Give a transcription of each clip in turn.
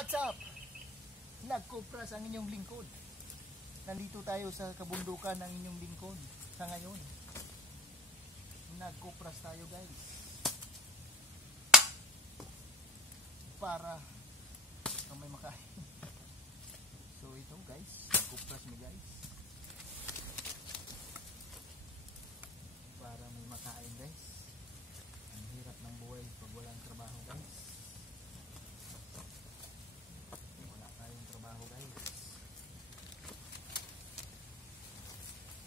What's up? Nagkupras ang inyong lingkod. Nandito tayo sa kabundukan ng inyong lingkod sa ngayon. Nagkupras tayo guys. Para may makain. So ito guys, nagkupras mi guys. Para may makain guys. Ang hirap ng buhay pag walang trabaho guys. Wala tayong trabaho guys.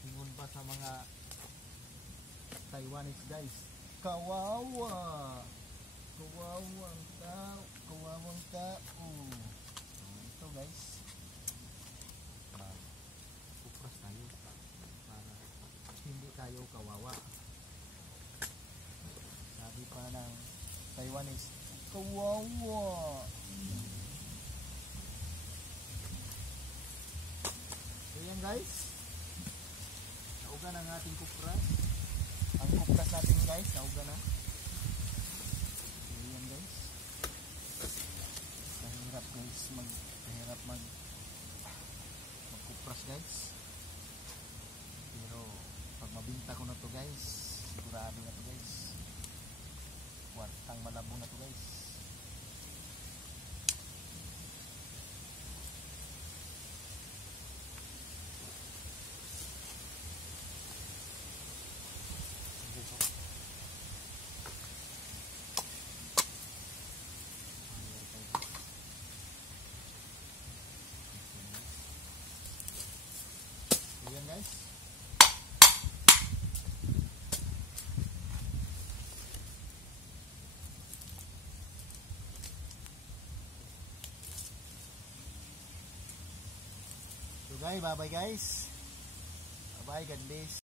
Hingon pa sa mga Taiwanese guys. Kawawa. Kawawang tao. Kawawang tao. So ito guys. Kupras tayo. Para hindi tayo kawawa. Sabi pa ng Taiwanese, kawawa. So yan guys. Nauga na ang ating kupras. Ang kupras natin guys, nauga na. So yan guys. Mahirap guys, mahirap magkupras guys. Pero pag mabinta ko na to guys, sigurado na to guys. Kwartang malabo na to guys. Ayan guys. So guys, bye bye guys. Bye bye, God bless.